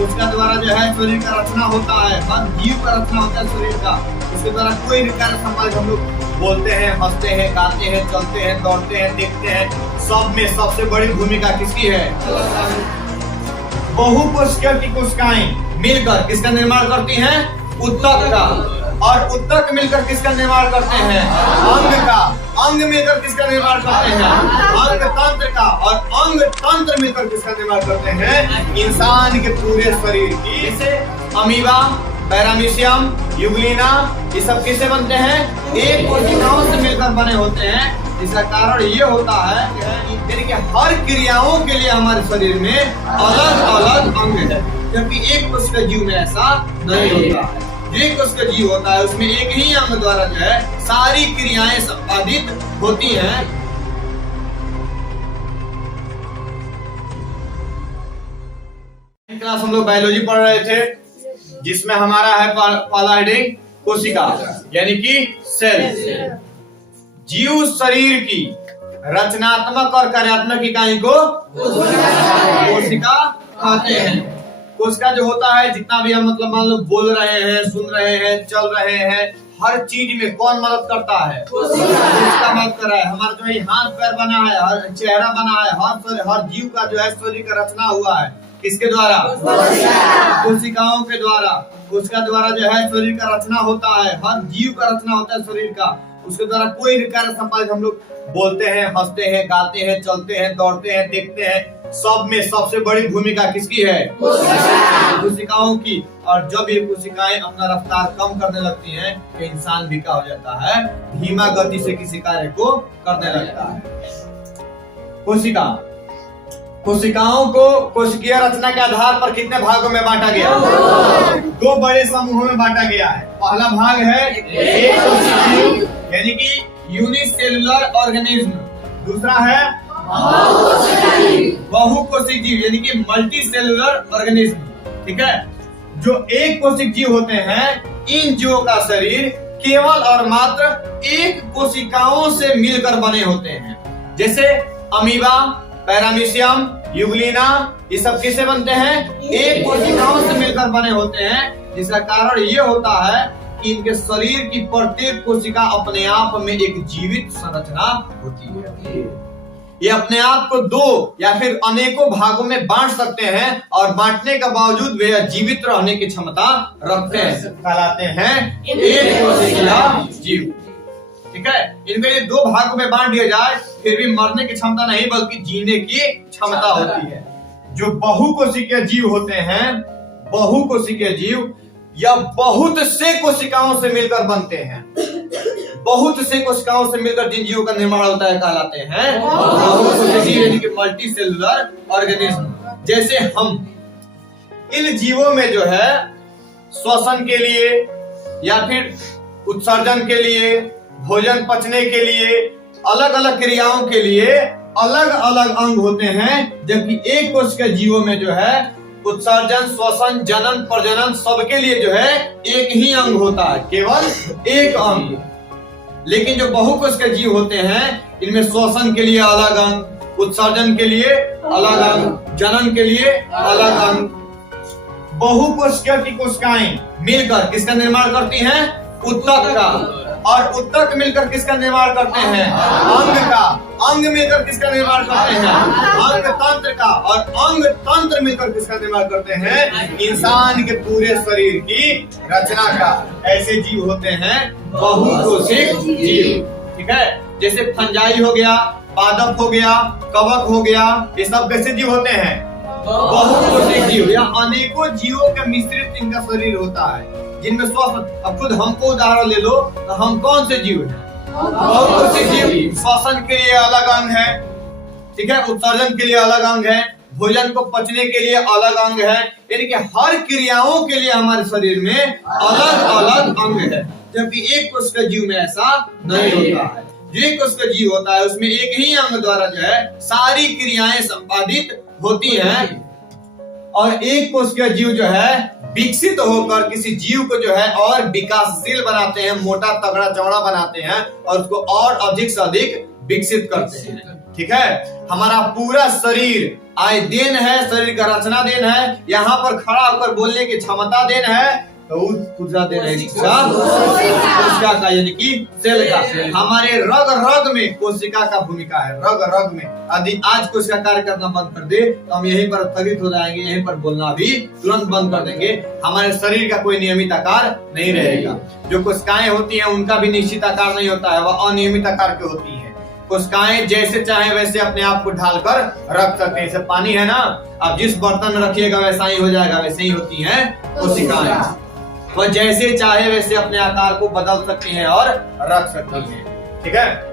उसका द्वारा जो है शरीर का रचना होता है, हर जीव का रचना होता है शरीर का। उसके द्वारा कोई भी कार्य संपादित हम लोग बोलते हैं, हंसते हैं, गाते हैं, चलते हैं, दौड़ते हैं, देखते हैं। सब में सबसे बड़ी भूमिका किसकी है? बहुकोशिकीय की कोशिकाएं मिलकर किसका निर्माण करती हैं? उत्तक का। और उत्तक मिलकर किसका निर्माण करते हैं? अंग का। अंग मिलकर किसका निर्माण करते हैं? अंग तंत्र का। और अंग तंत्र मिलकर किसका निर्माण करते हैं? इंसान के पूरे शरीर की। जैसे अमीबा, पैरामीशियम, यूग्लिना, ये सब किससे बनते हैं? एक कोशिकाओं से मिलकर बने होते हैं। इसका कारण ये होता है कि हर क्रियाओं के लिए हमारे शरीर में अलग अलग अंग है, जबकि एक कोशिका जीव में ऐसा नहीं होता है। एक कोशिका जीव होता है, उसमें एक ही अंग द्वारा जो है सारी क्रियाएं संपादित होती हैं। क्लास हम लोग बायोलॉजी पढ़ रहे थे, जिसमें हमारा है पहला हेडिंग कोशिका, यानी कि सेल। जीव शरीर की रचनात्मक और कार्यात्मक इकाई को कोशिका कहते हैं। कोशिका जो होता है, जितना भी हम मतलब मान लो बोल रहे हैं, सुन रहे हैं, चल रहे हैं, हर चीज में कौन मदद करता है? कोशिका मदद कर रहा है। हमारा जो है हाथ पैर बना है, हर चेहरा बना है, हर जीव का जो है शरीर का रचना हुआ है किसके द्वारा? कोशिकाओं के द्वारा। कोशिका द्वारा जो है शरीर का रचना होता है, हर जीव का रचना होता है शरीर का। उसके द्वारा कोई भी कार्य संपादित हम लोग बोलते हैं, हंसते हैं, गाते हैं, चलते हैं, दौड़ते हैं, देखते हैं। सब में सबसे बड़ी भूमिका किसकी है? कोशिकाओं की। और जब ये कोशिकाएं अपना रफ्तार कम करने लगती हैं तो इंसान भी क्या हो जाता है? धीमा गति से किसी कार्य को करने लगता है। कोशिका, कोशिकाओं को कोशिकीय रचना के आधार पर कितने भागों में बांटा गया? दो बड़े समूहों में बांटा गया है। पहला भाग है एक कोशिकीय, यानी कि यूनिसेलुलर ऑर्गेनिज्म। दूसरा है बहुकोशिक जीव, यानी कि मल्टी सेलुलर ऑर्गेनिज्म। ठीक है, जो एक कोशिक जीव होते हैं, इन जीवों का शरीर केवल और मात्र एक कोशिकाओं से मिलकर बने होते हैं। जैसे अमीबा, पैरामीशियम, यूग्लिना, ये सब किससे बनते हैं? एक कोशिकाओं से मिलकर बने होते हैं। जिसका कारण ये होता है कि इनके शरीर की प्रत्येक कोशिका अपने आप में एक जीवित संरचना होती है। ये अपने आप को दो या फिर अनेकों भागों में बांट सकते हैं और बांटने के बावजूद वे जीवित रहने की क्षमता रखते हैं, कहलाते हैं एक कोशिकीय जीव। ठीक है, इनमें ये दो भागों में बांट दिया जाए फिर भी मरने की क्षमता नहीं बल्कि जीने की क्षमता होती है। जो बहुकोशिकीय जीव होते हैं, बहुकोशिकीय जीव या बहुत से कोशिकाओं से मिलकर बनते हैं। बहुत से कोशिकाओं से मिलकर जिन जीवों का निर्माण होता है कहलाते हैं बहुकोशिकीय, यानी कि मल्टी सेलुलर ऑर्गेनिज्म। जैसे हम, इन जीवों में जो है श्वसन के लिए या फिर उत्सर्जन के लिए, भोजन पचने के लिए, अलग अलग क्रियाओं के लिए अलग अलग अंग होते हैं। जबकि एक कोशिकीय जीवों में जो है उत्सर्जन, श्वसन, जनन, प्रजनन सबके लिए जो है एक ही अंग होता है, केवल एक अंग। लेकिन जो बहुकोशिकीय जीव होते हैं, इनमें श्वसन के लिए अलग अंग, उत्सर्जन के लिए अलग अंग, जनन के लिए अलग अंग। बहुकोशिकीय की कोशिकाएं मिलकर किसका निर्माण करती हैं? उत्तक का। और उत्तक मिलकर किसका निर्माण करते हैं? अंग का। अंग मिलकर किसका निर्माण करते हैं? अंग तंत्र का। और अंग तंत्र मिलकर किसका निर्माण करते हैं? इंसान के पूरे शरीर की रचना का। ऐसे जीव होते हैं बहुकोशिक जीव। ठीक है, जैसे फंजाई हो गया, पादप हो गया, कवक हो गया, ये सब कैसे जीव होते हैं? बहुकोशिक जीव या अनेकों जीवों का मिश्रित इनका शरीर होता है, जिनमें श्वसन। अब खुद हमको उदाहरण ले लो तो हम कौन से जीव हैं? बहुकोशिक जीव। श्वसन के लिए अलग अंग है, ठीक है, उत्सर्जन के लिए अलग अंग है, भोजन को पचने के लिए अलग अंग है। यानी कि हर क्रियाओं के लिए हमारे शरीर में अलग अलग अंग है। जबकि एक कोशिकीय जीव में ऐसा नहीं होता है। जो एक कोशिकीय जीव होता है उसमें एक ही अंग द्वारा जो है सारी क्रियाएं संपादित होती हैं। और एक कोशिकीय जीव जो है विकसित होकर किसी जीव को जो है और विकासशील बनाते हैं, मोटा तगड़ा चौड़ा बनाते हैं और उसको और अधिक से अधिक विकसित करते हैं। ठीक है। हमारा पूरा शरीर आय देन है, शरीर का रचना देन है, यहाँ पर खड़ा होकर बोलने की क्षमता देन है, तो ऊर्जा देन है कोशिका का, यानी कि सेल का। हमारे रग रग में कोशिका का भूमिका है, रग रग में। यदि आज कोशिका कार्य करना बंद कर दे तो हम यहीं पर स्थगित हो जाएंगे, यहीं पर बोलना भी तुरंत बंद कर देंगे। हमारे शरीर का कोई नियमित आकार नहीं रहेगा। जो कोशिकाएं होती हैं उनका भी निश्चित आकार नहीं होता है, वह अनियमित आकार की होती है। कोशिकाएं जैसे चाहे वैसे अपने आप को ढालकर रख सकते हैं। जैसे पानी है ना, आप जिस बर्तन में रखिएगा वैसा ही हो जाएगा, वैसे ही होती हैं कोशिकाएं। वह जैसे चाहे वैसे अपने आकार को बदल सकती हैं और रख सकती हैं, ठीक है।